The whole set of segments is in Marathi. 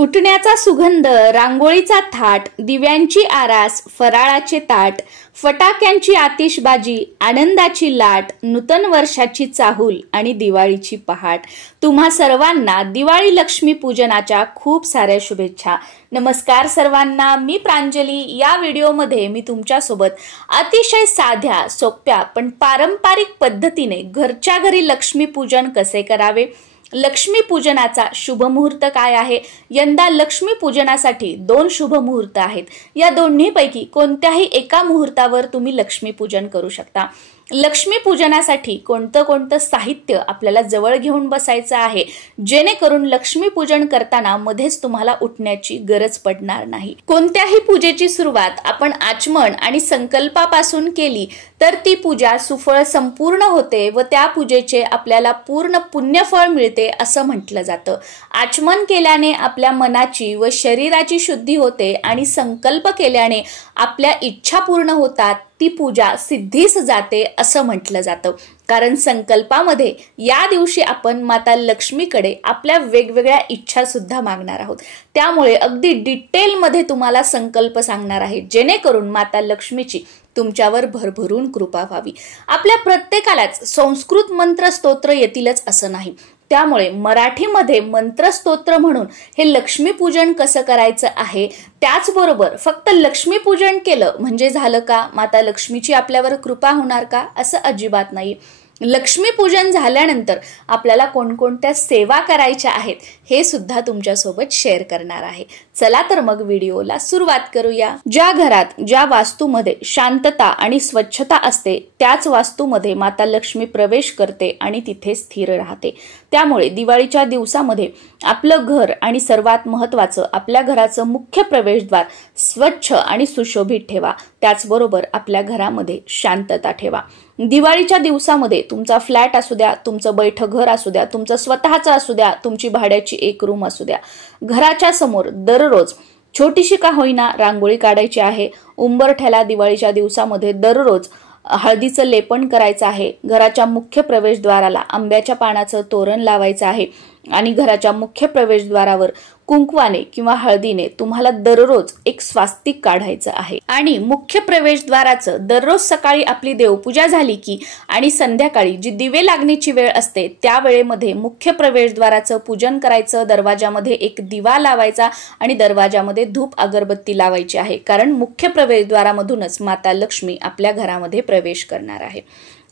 उठण्याचा सुगंध, रांगोळीचा थाट, दिव्यांची आरास, फराळाचे ताट, फटाक्यांची आतिषबाजी, आनंदाची लाट, नूतन वर्षाची चाहूल आणि दिवाळीची पहाट. तुम्हा सर्वांना दिवाळी लक्ष्मी पूजनाच्या खूप साऱ्या शुभेच्छा. नमस्कार सर्वांना, मी प्रांजली. या व्हिडिओमध्ये मी तुमच्यासोबत अतिशय साध्या, सोप्या पण पारंपरिक पद्धतीने घरच्या घरी लक्ष्मी पूजन कसे करावे, लक्ष्मी पूजनाचा शुभ मुहूर्त काय आहे. यंदा लक्ष्मी पूजनासाठी 2 शुभ मुहूर्त आहेत. या दोन्हीपैकी कोणत्याही एका मुहूर्तावर तुम्ही लक्ष्मी पूजन करू शकता. लक्ष्मी पूजनासाठी कोणतं साहित्य आपल्याला जवळ घेऊन बसायचं आहे, जेणेकरून लक्ष्मी पूजन करताना मध्येच तुम्हाला उठण्याची गरज पडणार नाही. कोणत्याही पूजेची सुरुवात आपण आचमन आणि संकल्पापासून केली तर ती पूजा सुफळ संपूर्ण होते व त्या पूजेचे आपल्याला पूर्ण पुण्यफळ मिळते असं म्हटलं जातं. आचमन केल्याने आपल्या मनाची व शरीराची शुद्धी होते आणि संकल्प केल्याने आपल्या इच्छा पूर्ण होतात. ती पूजा सिद्धीस जाते असं म्हटलं जातं. कारण संकल्पामध्ये या दिवशी आपण माता लक्ष्मीकडे आपल्या वेगवेगळ्या इच्छा सुद्धा मागणार आहोत. त्यामुळे अगदी डिटेलमध्ये तुम्हाला संकल्प सांगणार आहे, जेणेकरून माता लक्ष्मीची तुमच्यावर भरभरून कृपा व्हावी. आपल्या प्रत्येकालाच संस्कृत मंत्र स्तोत्र येतीलच असं नाही. त्यामुळे मराठीमध्ये मंत्रस्तोत्र म्हणून हे लक्ष्मी पूजन कसं करायचं आहे. त्याचबरोबर फक्त लक्ष्मी पूजन केलं म्हणजे झालं का, माता लक्ष्मीची आपल्यावर कृपा होणार का, असं अजिबात नाही. लक्ष्मी पूजन झाल्यानंतर आपल्याला कोणकोणत्या सेवा करायच्या आहेत हे सुद्धा तुमच्यासोबत शेअर करणार आहे. चला तर मग व्हिडिओला सुरुवात करूया. ज्या घरात, ज्या वास्तूमध्ये शांतता आणि स्वच्छता असते त्याच वास्तूमध्ये माता लक्ष्मी प्रवेश करते आणि तिथे स्थिर राहते. त्यामुळे दिवाळीच्या दिवसामध्ये आपलं घर आणि सर्वात महत्त्वाचं आपल्या घराचं मुख्य प्रवेशद्वार स्वच्छ आणि सुशोभित ठेवा. त्याचबरोबर आपल्या घरामध्ये शांतता ठेवा. दिवाळीच्या दिवसामध्ये तुमचा फ्लॅट असू द्या, तुमचं बैठक घर असू द्या, तुमचं स्वतःचं असू द्या, तुमची भाड्याची एक रूम असू द्या, घराच्या समोर दररोज छोटीशी का होईना रांगोळी काढायची आहे. उंबरठ्याला दिवाळीच्या दिवसामध्ये दररोज हळदीचं लेपन करायचं आहे. घराच्या मुख्य प्रवेशद्वाराला आंब्याच्या पानाचं तोरण लावायचं आहे आणि घराच्या मुख्य प्रवेशद्वारावर कुंकवाने किंवा हळदीने तुम्हाला दररोज एक स्वास्तिक काढायचं आहे. आणि मुख्य प्रवेशद्वाराचं दररोज सकाळी आपली देवपूजा झाली की आणि संध्याकाळी जी दिवे लागण्याची वेळ असते त्या वेळेमध्ये मुख्य प्रवेशद्वाराचं पूजन करायचं. दरवाजामध्ये एक दिवा लावायचा आणि दरवाजामध्ये धूप अगरबत्ती लावायची आहे. कारण मुख्य प्रवेशद्वारामधूनच माता लक्ष्मी आपल्या घरामध्ये प्रवेश करणार आहे.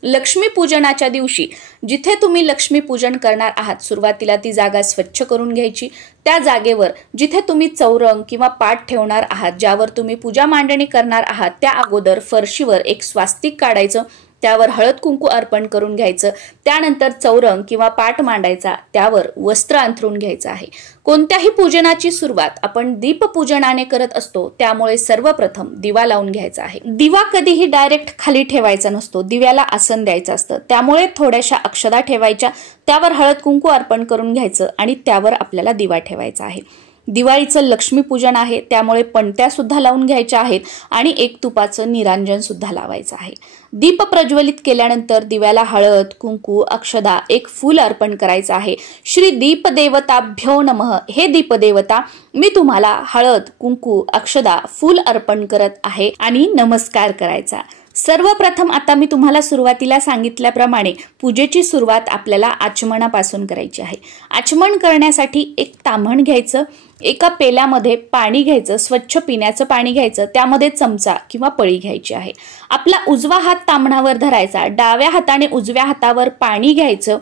लक्ष्मी पूजनाच्या दिवशी जिथे तुम्ही लक्ष्मी पूजन करणार आहात, सुरुवातीला ती जागा स्वच्छ करून घ्यायची. त्या जागेवर जिथे तुम्ही चौरंग किंवा पाट ठेवणार आहात, ज्यावर तुम्ही पूजा मांडणी करणार आहात, त्या अगोदर फरशीवर एक स्वास्तिक काढायचं. त्यावर हळद कुंकू अर्पण करून घ्यायचं. त्यानंतर चौरंग किंवा पाट मांडायचा, त्यावर वस्त्र अंथरून घ्यायचं आहे. कोणत्याही पूजनाची सुरुवात आपण दीपपूजनाने करत असतो, त्यामुळे सर्वप्रथम दिवा लावून घ्यायचा आहे. दिवा कधीही डायरेक्ट खाली ठेवायचा नसतो, दिव्याला आसन द्यायचं असतं. त्यामुळे थोड्याशा अक्षदा ठेवायच्या, त्यावर हळद कुंकू अर्पण करून घ्यायचं आणि त्यावर आपल्याला दिवा ठेवायचा आहे. दिवाळीचं लक्ष्मी पूजन आहे, त्यामुळे पणत्या सुद्धा लावून घ्यायच्या आहेत आणि एक तुपाचं निरांजन सुद्धा लावायचं आहे. दीप प्रज्वलित केल्यानंतर दिव्याला हळद कुंकू अक्षदा एक फूल अर्पण करायचं आहे. श्री दीपदेवताभ्यो नमः. हे दीपदेवता, मी तुम्हाला हळद कुंकू अक्षदा फूल अर्पण करत आहे आणि नमस्कार करायचा. सर्वप्रथम आता मी तुम्हाला सुरुवातीला सांगितल्याप्रमाणे पूजेची सुरुवात आपल्याला आचमनापासून करायची आहे. आचमन करण्यासाठी एक ताम्हण घ्यायचं. एका पेल्यामध्ये पाणी घ्यायचं, स्वच्छ पिण्याचं पाणी घ्यायचं. त्यामध्ये चमचा किंवा पळी घ्यायची आहे. आपला उजवा हात ताम्हणावर धरायचा, डाव्या हाताने उजव्या हातावर पाणी घ्यायचं.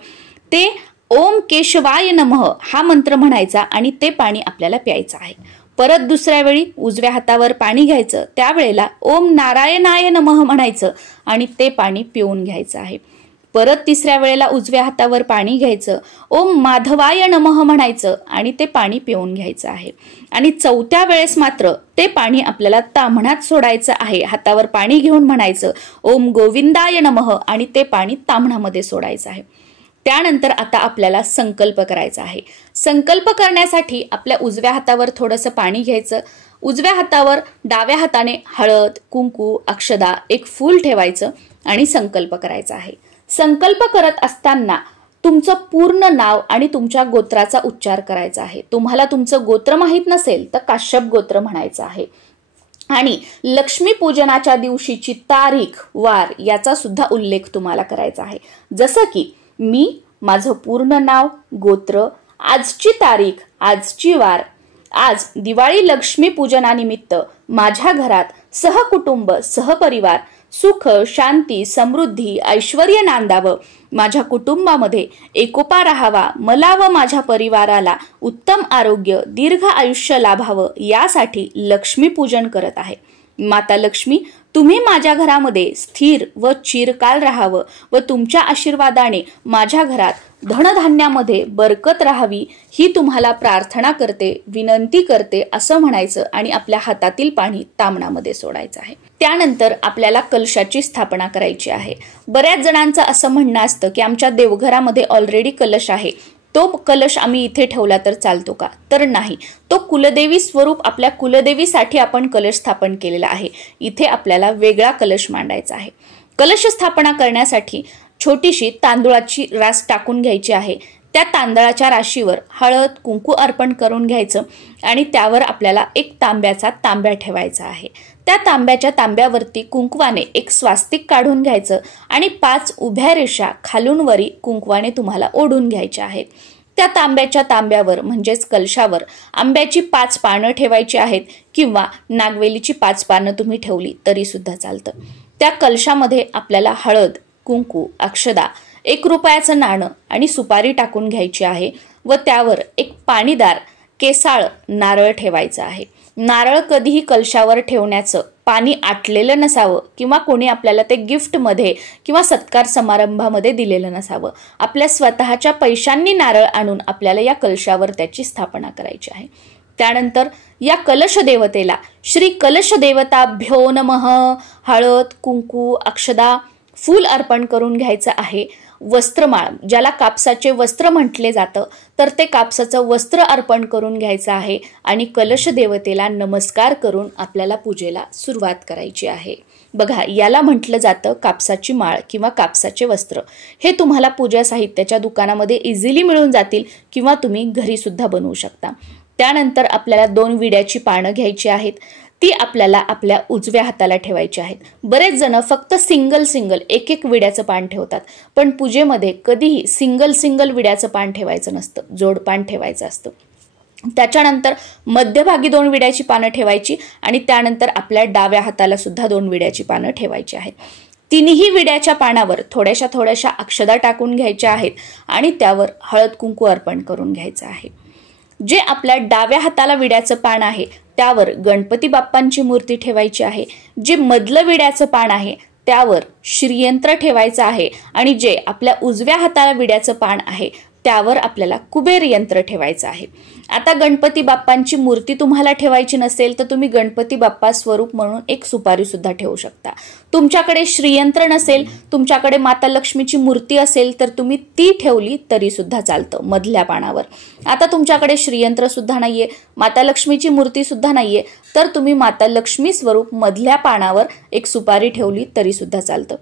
ते ओम केशवाय नमः हा मंत्र म्हणायचा आणि ते पाणी आपल्याला प्यायचं आहे. परत दुसऱ्या वेळी उजव्या हातावर पाणी घ्यायचं, त्यावेळेला ओम नारायणाय नमः म्हणायचं आणि ते पाणी पिऊन घ्यायचं आहे. परत तिसऱ्या वेळेला उजव्या हातावर पाणी घ्यायचं, ओम माधवाय नमः म्हणायचं आणि ते पाणी पिऊन घ्यायचं आहे. आणि चौथ्या वेळेस मात्र ते पाणी आपल्याला ताम्हणात सोडायचं आहे. हातावर पाणी घेऊन म्हणायचं ओम गोविंदाय नमः आणि ते पाणी ताम्हणामध्ये सोडायचं आहे. त्यानंतर आता आपल्याला संकल्प करायचा आहे. संकल्प करण्यासाठी आपल्या उजव्या हातावर थोडंसं पाणी घ्यायचं. उजव्या हातावर डाव्या हाताने हळद कुंकू अक्षदा एक फूल ठेवायचं आणि संकल्प करायचा आहे. संकल्प करत असताना तुमचं पूर्ण नाव आणि तुमच्या गोत्राचा उच्चार करायचा आहे. तुम्हाला तुमचं गोत्र माहित नसेल तर काश्यप गोत्र म्हणायचं आहे. आणि लक्ष्मी पूजनाच्या दिवशीची तारीख वार याचा सुद्धा उल्लेख तुम्हाला करायचा आहे. जसं की मी माझं पूर्ण नाव, गोत्र, आजची तारीख, आजची वार, आज दिवाळी लक्ष्मी पूजनानिमित्त माझ्या घरात सहकुटुंब सहपरिवार सुख शांती समृद्धी ऐश्वर्य नांदावं, माझ्या कुटुंबामध्ये एकोपा राहावा, मला व माझ्या परिवाराला उत्तम आरोग्य दीर्घ आयुष्य लाभावं यासाठी लक्ष्मी पूजन करत आहे. माता लक्ष्मी, तुम्ही माझ्या घरामध्ये स्थिर व चिरकाल राहावं व तुमच्या आशीर्वादाने माझ्या घरात धनधान्यामध्ये बरकत राहावी ही तुम्हाला प्रार्थना करते, विनंती करते असं म्हणायचं आणि आपल्या हातातील पाणी तामणामध्ये सोडायचं आहे. त्यानंतर आपल्याला कलशाची स्थापना करायची आहे. बऱ्याच जणांचं असं म्हणणं असतं की आमच्या देवघरामध्ये ऑलरेडी कलश आहे, तो कलश आम्ही इथे ठेवला तर चालतो का? तर नाही, तो कुलदेवी स्वरूप आपल्या कुलदेवीसाठी आपण कलश स्थापन केलेला आहे. इथे आपल्याला वेगळा कलश मांडायचा आहे. कलश स्थापना करण्यासाठी छोटीशी तांदूळाची रास टाकून घ्यायची आहे. त्या तांदळाच्या राशीवर हळद कुंकू अर्पण करून घ्यायचं आणि त्यावर आपल्याला एक तांब्याचा तांब्या ठेवायचा आहे. त्या तांब्याच्या तांब्यावरती कुंकवाने एक स्वास्तिक काढून घ्यायचं आणि 5 उभ्या रेषा खालून वरी कुंकवाने तुम्हाला ओढून घ्यायच्या आहेत. त्या तांब्याच्या तांब्यावर म्हणजेच कलशावर आंब्याची 5 पानं ठेवायची आहेत किंवा नागवेलीची 5 पानं तुम्ही ठेवली तरी सुद्धा चालतं. त्या कलशामध्ये आपल्याला हळद कुंकू अक्षदा 1 रुपयाचं नाणं आणि सुपारी टाकून घ्यायची आहे व त्यावर एक पाणीदार केसाळ नारळ ठेवायचं आहे. नारळ कधीही कलशावर ठेवण्याचं पाणी आटलेलं नसावं किंवा कोणी आपल्याला ते गिफ्टमध्ये किंवा सत्कार समारंभामध्ये दिलेलं नसावं. आपल्या स्वतःच्या पैशांनी नारळ आणून आपल्याला या कलशावर त्याची स्थापना करायची आहे. त्यानंतर या कलश देवतेला श्री कलश देवताभ्यो नमः हळद कुंकू अक्षदा फूल अर्पण करून घ्यायचं आहे. वस्त्रमाळ, ज्याला कापसाचे वस्त्र म्हटले जातं, तर ते कापसाचं वस्त्र अर्पण करून घ्यायचं आहे आणि कलश देवतेला नमस्कार करून आपल्याला पूजेला सुरुवात करायची आहे. बघा, याला म्हटलं जातं कापसाची माळ किंवा कापसाचे वस्त्र. हे तुम्हाला पूजा साहित्याच्या दुकानामध्ये इझिली मिळून जातील किंवा तुम्ही घरी सुद्धा बनवू शकता. त्यानंतर आपल्याला 2 विड्याची पानं घ्यायची आहेत. ती आपल्याला आपल्या उजव्या हाताला ठेवायची आहेत. बरेच जण फक्त सिंगल एक विड्याचं पान ठेवतात, पण पूजेमध्ये कधीही सिंगल विड्याचं पान ठेवायचं नसतं, जोडपान ठेवायचं असतं. त्याच्यानंतर मध्यभागी 2 विड्याची पानं ठेवायची आणि त्यानंतर आपल्या डाव्या हाताला सुद्धा 2 विड्याची पानं ठेवायची आहेत. तिन्ही विड्याच्या पानावर थोड्याशा अक्षदा टाकून घ्यायच्या आहेत आणि त्यावर हळद कुंकू अर्पण करून घ्यायचं आहे. जे आपल्या डाव्या हाताला विड्याचं पान आहे त्यावर गणपती बाप्पांची मूर्ती ठेवायची आहे. जे मधलं विड्याचं पान आहे त्यावर श्रीयंत्र ठेवायचं आहे आणि जे आपल्या उजव्या हाताला विड्याचं पान आहे त्यावर आपल्याला कुबेर यंत्र ठेवायचं आहे. आता गणपती बाप्पांची मूर्ती तुम्हाला ठेवायची नसेल तर तुम्ही गणपती बाप्पा स्वरूप म्हणून एक सुपारी सुद्धा ठेवू शकता. तुमच्याकडे श्रीयंत्र नसेल, तुमच्याकडे माता लक्ष्मीची मूर्ती असेल तर तुम्ही ती ठेवली तरी सुद्धा चालतं मधल्या पानावर. आता तुमच्याकडे श्रीयंत्र सुद्धा नाहीये, माता लक्ष्मीची मूर्ती सुद्धा नाहीये, तर तुम्ही माता लक्ष्मी स्वरूप मधल्या पानावर एक सुपारी ठेवली तरी सुद्धा चालतं.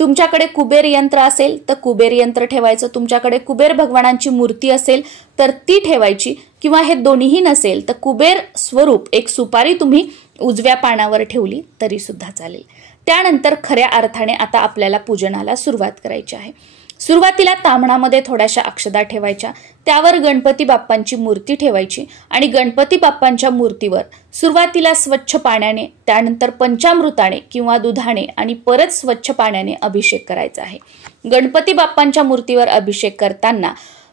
तुमच्याकडे कुबेर यंत्र असेल तर कुबेर यंत्र ठेवायचं. तुमच्याकडे कुबेर भगवानांची मूर्ती असेल तर ती ठेवायची किंवा हे दोन्हीही नसेल तर कुबेर स्वरूप एक सुपारी तुम्ही उजव्या पानावर ठेवली तरी सुद्धा चालेल. त्यानंतर खऱ्या अर्थाने आता आपल्याला पूजनाला सुरुवात करायची आहे. सुरुवातीला ताम्हणामध्ये थोड्याशा अक्षदा ठेवायच्या, त्यावर गणपती बाप्पांची मूर्ती ठेवायची आणि गणपती बाप्पांच्या मूर्तीवर सुरुवातीला स्वच्छ पाण्याने, त्यानंतर पंचामृताने किंवा दुधाने आणि परत स्वच्छ पाण्याने अभिषेक करायचा आहे. गणपती बाप्पांच्या मूर्तीवर अभिषेक करताना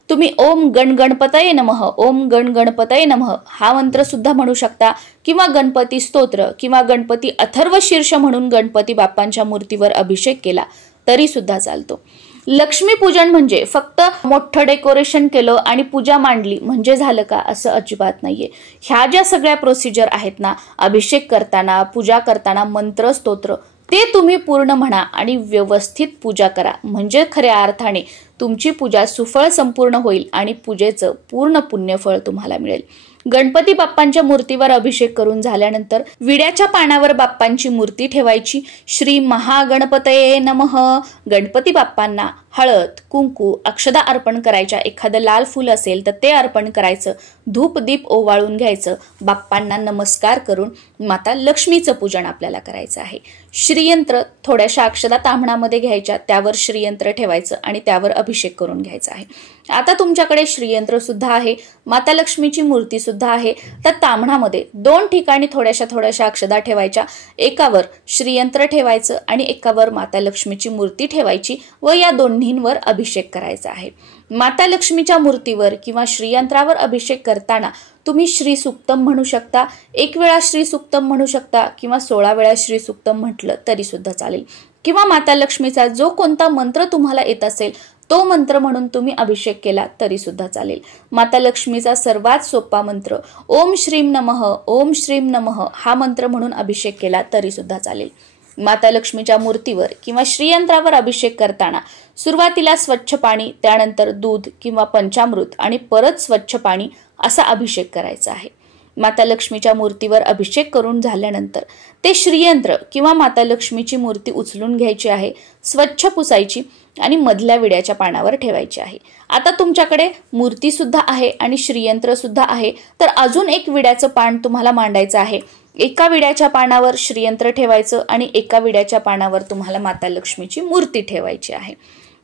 तुम्ही ओम गण गणपतये नमः, ओम गण गणपतये नमः हा मंत्र सुद्धा म्हणू शकता किंवा गणपती स्तोत्र किंवा गणपती अथर्व शीर्ष म्हणून गणपती बाप्पांच्या मूर्तीवर अभिषेक केला तरी सुद्धा चालतो. लक्ष्मी पूजन म्हणजे फक्त मोठं डेकोरेशन केलं आणि पूजा मांडली म्हणजे झालं का, असं अजिबात नाहीये. ह्या ज्या सगळ्या प्रोसिजर आहेत ना, अभिषेक करताना पूजा करताना मंत्र स्तोत्र ते तुम्ही पूर्ण म्हणा आणि व्यवस्थित पूजा करा, म्हणजे खऱ्या अर्थाने तुमची पूजा सुफळ संपूर्ण होईल आणि पूजेचं पूर्ण पुण्यफळ तुम्हाला मिळेल. गणपती बाप्पांच्या मूर्तीवर अभिषेक करून झाल्यानंतर विड्याच्या पानावर बाप्पांची मूर्ती ठेवायची. श्री महागणपतये नमः, गणपती बाप्पांना हळद, कुंकू, अक्षदा अर्पण करायच्या. एखादं लाल फूल असेल तर ते अर्पण करायचं. धूप दीप ओवाळून घ्यायचं. बाप्पांना नमस्कार करून माता लक्ष्मीचं पूजन आपल्याला करायचं आहे. श्रीयंत्र थोड्याशा अक्षदा ताम्हणामध्ये घ्यायच्या, त्यावर श्रीयंत्र ठेवायचं आणि त्यावर अभिषेक करून घ्यायचा आहे. आता तुमच्याकडे श्रीयंत्र सुद्धा आहे, माता लक्ष्मीची मूर्ती सुद्धा आहे. तर ताम्हणामध्ये 2 ठिकाणी थोड्याशा अक्षदा ठेवायच्या. एकावर श्रीयंत्र ठेवायचं आणि एकावर माता लक्ष्मीची मूर्ती ठेवायची व या दोन्हींवर अभिषेक करायचा आहे. माता लक्ष्मीच्या मूर्तीवर किंवा श्रीयंत्रावर अभिषेक करताना तुम्ही श्री सुक्तम म्हणू शकता. 1 वेळा श्री सुक्तम म्हणू शकता किंवा 16 वेळा श्री सुक्तम म्हटलं तरी सुद्धा चालेल. किंवा माता लक्ष्मीचा जो कोणता मंत्र तुम्हाला येत असेल तो मंत्र म्हणून तुम्ही अभिषेक केला तरी सुद्धा चालेल. माता लक्ष्मीचा सर्वात सोपा मंत्र ओम श्रीम नमः, ओम श्रीम नमः हा मंत्र म्हणून अभिषेक केला तरी सुद्धा चालेल. माता लक्ष्मीच्या मूर्तीवर किंवा श्रीयंत्रावर अभिषेक करताना सुरुवातीला स्वच्छ पाणी, त्यानंतर दूध किंवा पंचामृत आणि परत स्वच्छ पाणी असा अभिषेक करायचा आहे. माता लक्ष्मीच्या मूर्तीवर अभिषेक करून झाल्यानंतर ते श्रीयंत्र किंवा माता लक्ष्मीची मूर्ती उचलून घ्यायची आहे, स्वच्छ पुसायची आणि मधल्या विड्याच्या पानावर ठेवायची आहे. आता तुमच्याकडे मूर्ती सुद्धा आहे आणि श्रीयंत्र सुद्धा आहे, तर अजून एक विड्याचं पान तुम्हाला मांडायचं आहे. एका विड्याच्या पानावर श्रीयंत्र ठेवायचं आणि एका विड्याच्या पानावर तुम्हाला माता लक्ष्मीची मूर्ती ठेवायची आहे.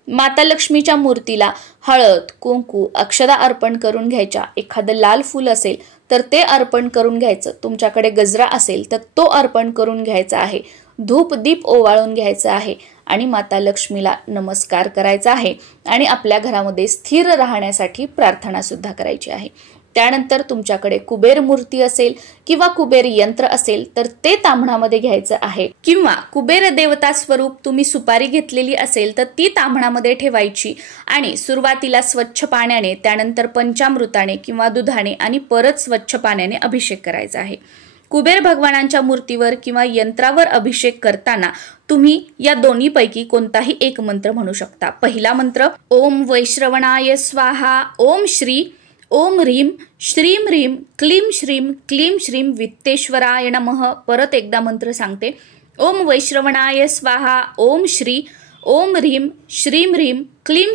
माता लक्ष्मीच्या मूर्तीला हळद, कुंकू, अक्षदा अर्पण करून घ्यायच्या. एखादं लाल फूल असेल तर ते अर्पण करून घ्यायचं. तुमच्याकडे गजरा असेल तर तो अर्पण करून घ्यायचा आहे. धूप दीप ओवाळून घ्यायचा आहे आणि माता लक्ष्मीला नमस्कार करायचा आहे आणि आपल्या घरामध्ये स्थिर राहण्यासाठी प्रार्थना सुद्धा करायची आहे. त्यानंतर तुमच्याकडे कुबेर मूर्ती असेल किंवा कुबेर यंत्र असेल तर ते ताम्हणामध्ये घ्यायचं आहे. किंवा कुबेर देवता स्वरूप तुम्ही सुपारी घेतलेली असेल तर ती ताम्हणामध्ये ठेवायची आणि सुरुवातीला स्वच्छ पाण्याने, त्यानंतर पंचामृताने किंवा दुधाने आणि परत स्वच्छ पाण्याने अभिषेक करायचा आहे. कुबेर भगवानांच्या मूर्तीवर किंवा यंत्रावर अभिषेक करताना तुम्ही या दोन्हीपैकी कोणताही एक मंत्र म्हणू शकता. पहिला मंत्र ओम वैश्रवणाय स्वाहा, ओम श्री, ओम ह्रीम श्रीम ह्रीम क्लीम श्रीम वित्तेश्वराय नमः. परत एकदा मंत्र सांगते. ओम वैश्रवणाय स्वाहा, ओम श्री, ओम ह्रीम श्रीम क्लीम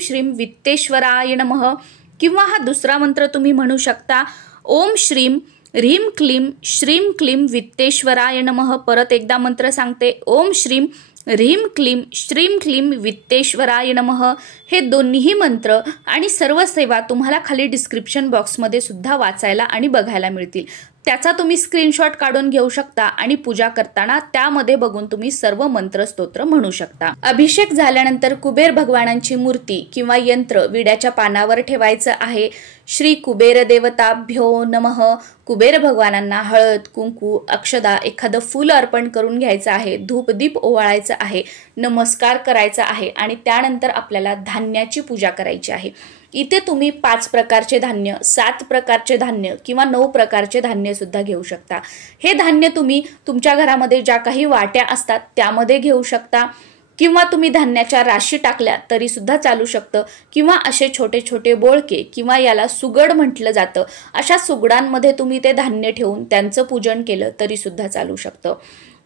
श्रीम वित्तेश्वराय नमः. किंवा हा दुसरा मंत्र तुम्ही म्हणू शकता. ओम श्रीम ह्रीम क्लीम वित्तेश्वराय नमः. परत एकदा मंत्र सांगते. ओम श्रीम ह्रीम क्लीम वित्तेश्वराय नमः. हे दोन्हीही मंत्र आणि सर्व सेवा तुम्हाला खाली डिस्क्रिप्शन बॉक्समध्ये सुद्धा वाचायला आणि बघायला मिळतील. त्याचा तुम्ही स्क्रीनशॉट काढून घेऊ शकता आणि पूजा करताना त्यामध्ये बघून तुम्ही सर्व मंत्र स्तोत्र म्हणू शकता. अभिषेक झाल्यानंतर कुबेर भगवानांची मूर्ती किंवा यंत्र विड्याच्या पानावर ठेवायचं आहे. श्री कुबेर देवताभ्यो नमः. कुबेर भगवानांना हळद, कुंकू, अक्षदा, एखादं फूल अर्पण करून घ्यायचं आहे. धूप दीप ओवाळायचं आहे, नमस्कार करायचा आहे आणि त्यानंतर आपल्याला धान्याची पूजा करायची आहे. इथे तुम्ही 5 प्रकारचे धान्य, 7 प्रकारचे धान्य किंवा 9 प्रकारचे धान्य सुद्धा घेऊ शकता. हे धान्य तुम्ही तुमच्या घरामध्ये ज्या काही वाट्या असतात त्यामध्ये घेऊ शकता किंवा तुम्ही धान्याच्या राशी टाकल्या तरी सुद्धा चालू शकतं. किंवा असे छोटे छोटे बोळके किंवा याला सुगड म्हटलं जातं, अशा सुगडांमध्ये तुम्ही ते धान्य ठेवून त्यांचं पूजन केलं तरी सुद्धा चालू शकतं.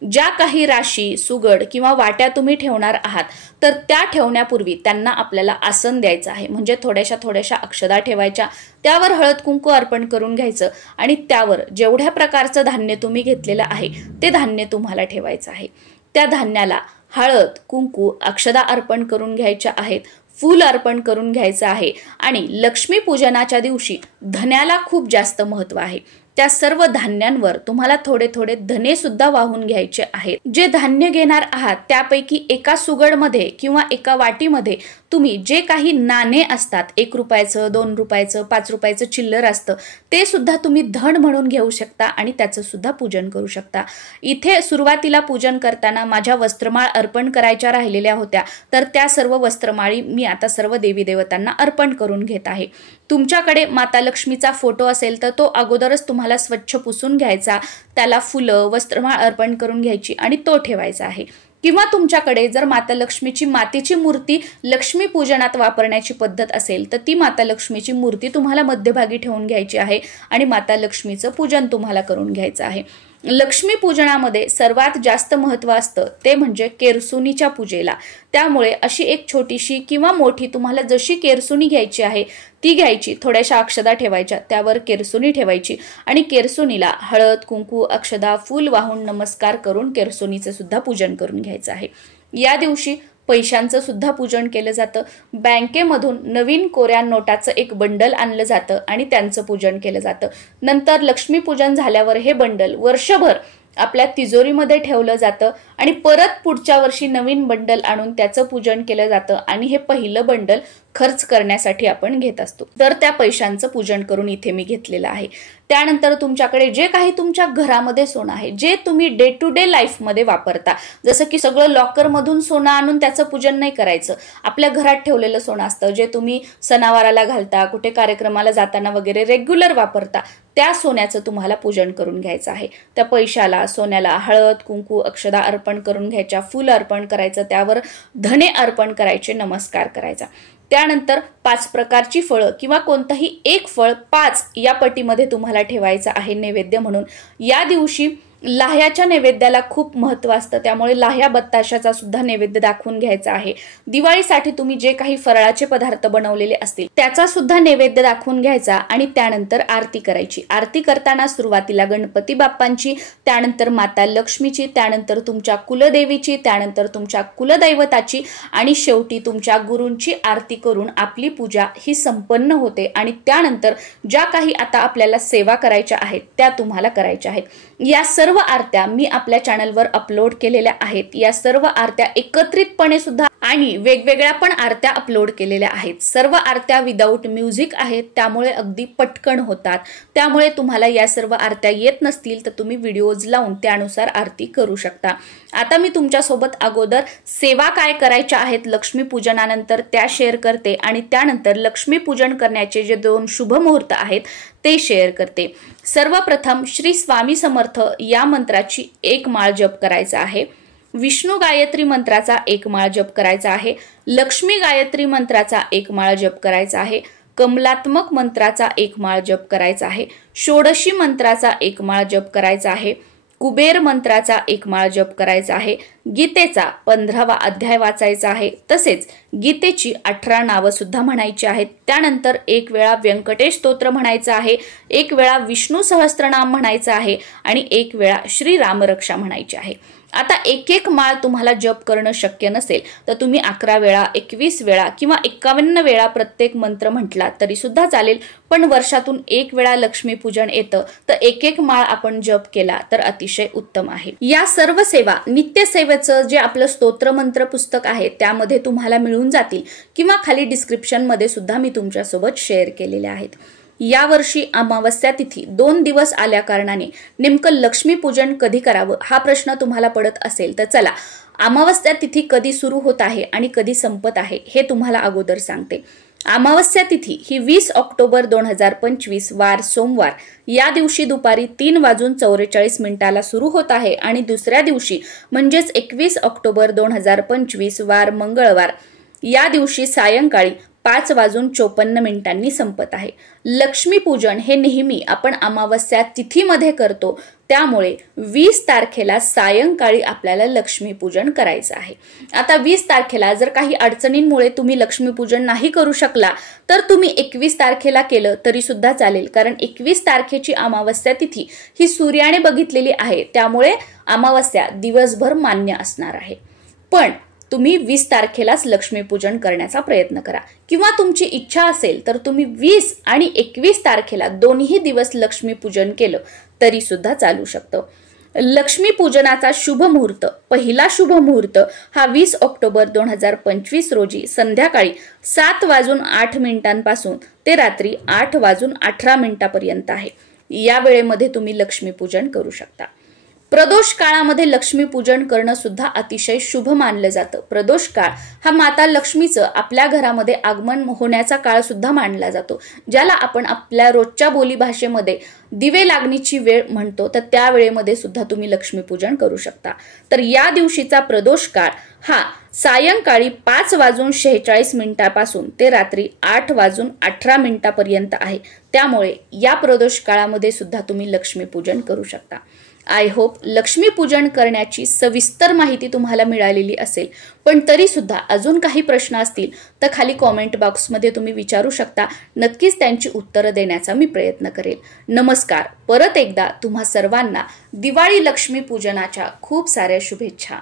ज्या काही राशी, सुगड किंवा वाट्या तुम्ही ठेवणार आहात तर त्या ठेवण्यापूर्वी त्यांना आपल्याला आसन द्यायचं आहे. म्हणजे थोड्याशा अक्षदा ठेवायच्या, त्यावर हळद कुंकू अर्पण करून घ्यायचं आणि त्यावर जेवढ्या प्रकारचं धान्य तुम्ही घेतलेलं आहे ते धान्य तुम्हाला ठेवायचं आहे. त्या धान्याला हळद, कुंकू, अक्षदा अर्पण करून घ्यायच्या आहेत, फूल अर्पण करून घ्यायचं आहे. आणि लक्ष्मी पूजनाच्या दिवशी धन्याला खूप जास्त महत्त्व आहे. त्या सर्व धान्यांवर तुम्हाला थोडे धने सुद्धा वाहून घ्यायचे आहेत. जे धान्य घेणार आहात त्यापैकी एका सुगडमध्ये किंवा एका वाटीमध्ये तुम्ही जे काही नाणे असतात, 1 रुपयाचं, 2 रुपयाचं, 5 रुपयाचं चिल्लर असतं ते सुद्धा तुम्ही धन म्हणून घेऊ शकता आणि त्याचं सुद्धा पूजन करू शकता. इथे सुरुवातीला पूजन करताना माझ्या वस्त्रमाळ अर्पण करायच्या राहिलेल्या होत्या, तर त्या सर्व वस्त्रमाळी मी आता सर्व देवी देवतांना अर्पण करून घेत आहे. तुमच्याकडे माता लक्ष्मीचा फोटो असेल तर तो अगोदरच तुम्हाला स्वच्छ पुसून घ्यायचा, त्याला फुलं, वस्त्रमाळ अर्पण करून घ्यायची आणि तो ठेवायचा आहे. किंवा तुमच्याकडे जर माता लक्ष्मीची मातीची मूर्ती लक्ष्मी पूजनात वापरण्याची पद्धत असेल तर ती माता लक्ष्मीची मूर्ती तुम्हाला मध्यभागी ठेवून घ्यायची आहे आणि माता लक्ष्मीचं पूजन तुम्हाला करून घ्यायचं आहे. लक्ष्मी पूजनामध्ये सर्वात जास्त महत्त्व असतं ते म्हणजे केरसुनीच्या पूजेला। त्यामुळे अशी एक छोटीशी किंवा मोठी तुम्हाला जशी केरसुनी घ्यायची आहे ती घ्यायची, थोड्याशा अक्षदा ठेवायच्या, त्यावर केरसुनी ठेवायची आणि केरसुनीला हळद कुंकू अक्षदा फूल वाहून नमस्कार करून केरसुनीचे सुद्धा पूजन करून घ्यायचं आहे। या दिवशी पैशांचं सुद्धा पूजन केलं जातं। बँकेमधून नवीन कोऱ्या नोटाचं एक बंडल आणलं जातं आणि त्यांचं पूजन केलं जातं। नंतर लक्ष्मी पूजन झाल्यावर हे बंडल वर्षभर आपल्या तिजोरीमध्ये ठेवलं जातं आणि परत पुढच्या वर्षी नवीन बंडल आणून त्याचं पूजन केलं जातं आणि हे पहिलं बंडल खर्च करण्यासाठी आपण घेत असतो। तर त्या पैशांचं पूजन करून इथे मी घेतलेलं आहे। त्यानंतर तुमच्याकडे जे काही तुमच्या घरामध्ये सोनं आहे, जे तुम्ही डे टू डे लाईफ मध्ये वापरता, जसं की सगळं लॉकर मधून सोनं आणून त्याचं पूजन नाही करायचं। आपल्या घरात ठेवलेलं सोनं असतं जे तुम्ही सणावाराला घालता, कुठे कार्यक्रमाला जाताना वगैरे रेग्युलर वापरता, त्या सोन्याचं तुम्हाला पूजन करून घ्यायचं आहे। त्या पैशाला सोन्याला हळद कुंकू अक्षदा अर्पण करून घ्यायच्या, फूल अर्पण करायचं, त्यावर धने अर्पण करायचे, नमस्कार करायचा। त्यानंतर 5 प्रकारची फळं किंवा कोणतंही एक फळ 5 या पटीमध्ये तुम्हाला ठेवायचं आहे नैवेद्य म्हणून। या दिवशी लाह्याच्या नैवेद्याला खूप महत्त्व असतं, त्यामुळे लाह्या बत्ताशाचा सुद्धा नैवेद्य दाखवून घ्यायचा आहे। दिवाळीसाठी तुम्ही जे काही फराळाचे पदार्थ बनवलेले असतील त्याचा सुद्धा नैवेद्य दाखवून घ्यायचा आणि त्यानंतर आरती करायची। आरती करताना सुरुवातीला गणपती बाप्पांची, त्यानंतर माता लक्ष्मीची, त्यानंतर तुमच्या कुलदेवीची, त्यानंतर तुमच्या कुलदैवताची आणि शेवटी तुमच्या गुरूंची आरती करून आपली पूजा ही संपन्न होते। आणि त्यानंतर ज्या काही आता आपल्याला सेवा करायच्या आहेत त्या तुम्हाला करायच्या आहेत। या सर्व आरत्या मी आपल्या चॅनलवर अपलोड केलेल्या आहेत। या सर्व आरत्या एकत्रितपणे सुद्धा आणि वेगवेगळ्या पण आरत्या अपलोड केलेल्या आहेत। सर्व आरत्या विदाऊट म्युझिक आहेत, त्यामुळे अगदी पटकन होतात। त्यामुळे तुम्हाला या सर्व आरत्या येत नसतील तर तुम्ही व्हिडिओज लावून त्यानुसार आरती करू शकता। आता मी तुमच्यासोबत अगोदर सेवा काय करायच्या आहेत लक्ष्मी पूजनानंतर त्या शेअर करते आणि त्यानंतर लक्ष्मी पूजन करण्याचे जे 2 शुभ मुहूर्त आहेत ते शेअर करते। सर्वप्रथम श्री स्वामी समर्थ या मंत्राची 1 माळ जप करायचा आहे। विष्णू गायत्री मंत्राचा 1 माळ जप करायचा आहे। लक्ष्मी गायत्री मंत्राचा 1 माळ जप करायचा आहे। कमलात्मक मंत्राचा 1 माळ जप करायचा आहे। षोडशी मंत्राचा 1 माळ जप करायचा आहे। कुबेर मंत्राचा 1 माळ जप करायचा आहे। गीतेचा 15वा अध्याय वाचायचा आहे। तसेच गीतेची 18 नावं सुद्धा म्हणायची आहेत। त्यानंतर 1 वेळा व्यंकटेश स्तोत्र म्हणायचं आहे, 1 वेळा विष्णू सहस्त्रनाम म्हणायचं आहे आणि 1 वेळा श्री रामरक्षा म्हणायची आहे। आता एक माळ तुम्हाला जप करणं शक्य नसेल तर तुम्ही 11 वेळा 21 वेळा किंवा 51 वेळा प्रत्येक मंत्र म्हटला तरी सुद्धा चालेल, पण वर्षातून 1 वेळा लक्ष्मी पूजन येतं तर एक माळ आपण जप केला तर अतिशय उत्तम आहे। या सर्व सेवा नित्य सेवेचं जे आपलं स्तोत्र मंत्र पुस्तक आहे त्यामध्ये तुम्हाला मिळून जातील किंवा खाली डिस्क्रिप्शन मध्ये सुद्धा मी तुमच्यासोबत शेअर केलेले आहेत। या वर्षी अमावस्या तिथी 2 दिवस आल्या कारणाने नेमकं लक्ष्मी पूजन कधी करावं हा प्रश्न तुम्हाला पडत असेल तर चला अमावस्या तिथी कधी सुरू होत आहे आणि कधी संपत आहे हे तुम्हाला अगोदर सांगते। अमावस्या तिथी ही 20 ऑक्टोबर 2025 वार सोमवार या दिवशी दुपारी 3:44 सुरू होत आहे आणि दुसऱ्या दिवशी म्हणजेच 21 ऑक्टोबर 2025 वार मंगळवार या दिवशी सायंकाळी 5:54 संपत आहे। लक्ष्मी पूजन हे नेहमी आपण अमावस्या तिथीमध्ये करतो, त्यामुळे 20 तारखेला सायंकाळी आपल्याला लक्ष्मी पूजन करायचं आहे। आता 20 तारखेला जर काही अडचणींमुळे तुम्ही लक्ष्मी पूजन नाही करू शकला तर तुम्ही 21 तारखेला केलं तरी सुद्धा चालेल, कारण 21 तारखेची अमावस्या तिथी ही सूर्याने बघितलेली आहे, त्यामुळे अमावस्या दिवसभर मान्य असणार आहे। पण तुम्ही 20 तारखेलाच लक्ष्मी पूजन करण्याचा प्रयत्न करा किंवा तुमची इच्छा असेल तर तुम्ही 20 आणि 21 तारखेला दोन्ही दिवस लक्ष्मी पूजन केलं तरी सुद्धा चालू शकतं। लक्ष्मी पूजनाचा शुभ मुहूर्त, पहिला शुभ मुहूर्त हा 20 ऑक्टोबर 2025 रोजी संध्याकाळी 7:08 पासून ते रात्री 8:18 पर्यंत आहे। या वेळेमध्ये तुम्ही लक्ष्मी पूजन करू शकता। प्रदोष काळामध्ये लक्ष्मी पूजन करणं सुद्धा अतिशय शुभ मानलं जातं। प्रदोष काळ हा माता लक्ष्मीचं आपल्या घरामध्ये आगमन होण्याचा काळ सुद्धा मानला जातो, ज्याला आपण आपल्या रोजच्या बोलीभाषेमध्ये दिवे लागणीची वेळ म्हणतो, तर त्या वेळेमध्ये सुद्धा तुम्ही लक्ष्मी पूजन करू शकता। तर या दिवशीचा प्रदोष काळ हा सायंकाळी 5:46 पासून ते रात्री 8:18 पर्यंत आहे, त्यामुळे या प्रदोष काळामध्ये सुद्धा तुम्ही लक्ष्मी पूजन करू शकता। आय होप लक्ष्मीपूजन करण्याची सविस्तर माहिती तुम्हाला मिळालेली असेल. पण तरी सुद्धा अजून काही प्रश्न असतील तर खाली कॉमेंट बॉक्समध्ये तुम्ही विचारू शकता. नक्कीच त्यांची उत्तरं देण्याचा मी प्रयत्न करेल. नमस्कार. परत एकदा तुम्हा सर्वांना दिवाळी लक्ष्मीपूजनाच्या खूप साऱ्या शुभेच्छा.